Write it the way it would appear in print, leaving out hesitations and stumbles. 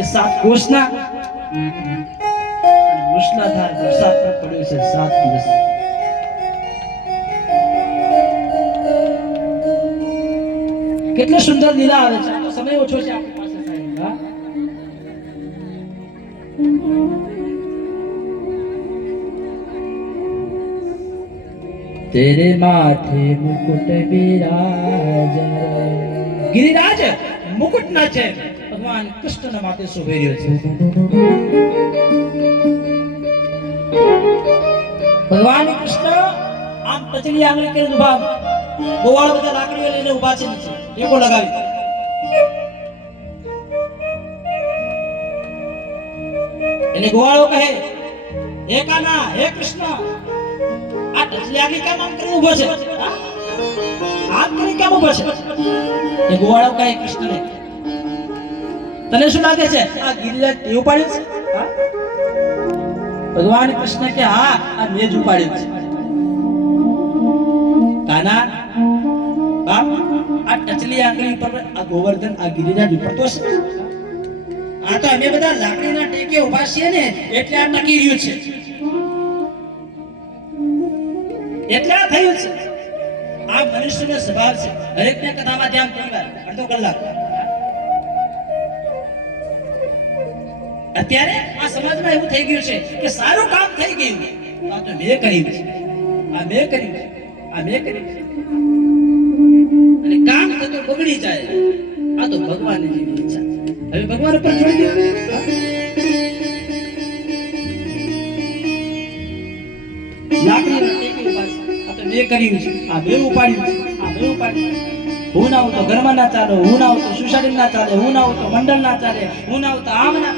એ 7 કોષના મુસલાધાર વરસાદ પણ પડ્યો છે 7 દિવસ. કેટલો સુંદર લીલા આવે છે. આનો સમય ઓછો છે આપણી પાસે સાહેબ. હા, तेरे माथे मुकुट विराज. गिरिराज मुकुट ना છે ભગવાન કૃષ્ણના માથે શોભે રહ્યો છે. ભગવાન કૃષ્ણ આમ ટચલી આંગળી કરીને ઉભા, ગોવાળ બધા લાકડીઓ લઈને ઉભા છે નીચે ટેકો લગાવી. એને ગોવાળો કહે, હે કાના, હે કૃષ્ણ, આ ટચલી આંગળી કેમ આમ કરીને ઉભો છે? આમ કરીને કેમ ઉભો છે? એ ગોવાળો કહે કૃષ્ણને, તને શું લાગે છે આ ગિરિરાજ તે ઉપાડ્યું છે? ભગવાન કૃષ્ણ કે હા, આ મેં જ ઉપાડ્યું છે. કાના બાપ, આ ટચલી આંગળી પર આ ગોવર્ધન આ ગિરિરાજ ઉપડતો છે. આ તો અમે બધા લાકડીના ટેકે ઉભા છીએ ને એટલે આ ટકી રહ્યું છે, એટલે આ થયું છે. આ મનુષ્યનો સ્વભાવ છે. દરેકને કથામાં ધ્યાન પરિવાર અડધો કલાક. અત્યારે આ સમાજમાં એવું થઈ ગયું છે કે સારું કામ થઈ ગયું આ તો મેં કર્યું છે, આ મેં કર્યું છે, આ મેં કર્યું છે, અને કામ થતું બગડી જાય. આ તો ભગવાનની જેવી ઈચ્છા. હવે ભગવાન ઉપર છોડી દો. લાકડી ટેકી ઉભા છે. આ તો મેં કર્યું છે, આ મેં ઉપાડ્યું છે, આ મેં ઉપાડ્યું છે. હું ના હોઉં તો ઘરમાં ના ચાલે, હું ના હોઉં તો સોસાયટી ના ચાલે, હું ના હોઉં તો મંડળ ના ચાલે, હું ના હોઉં તો આમ ના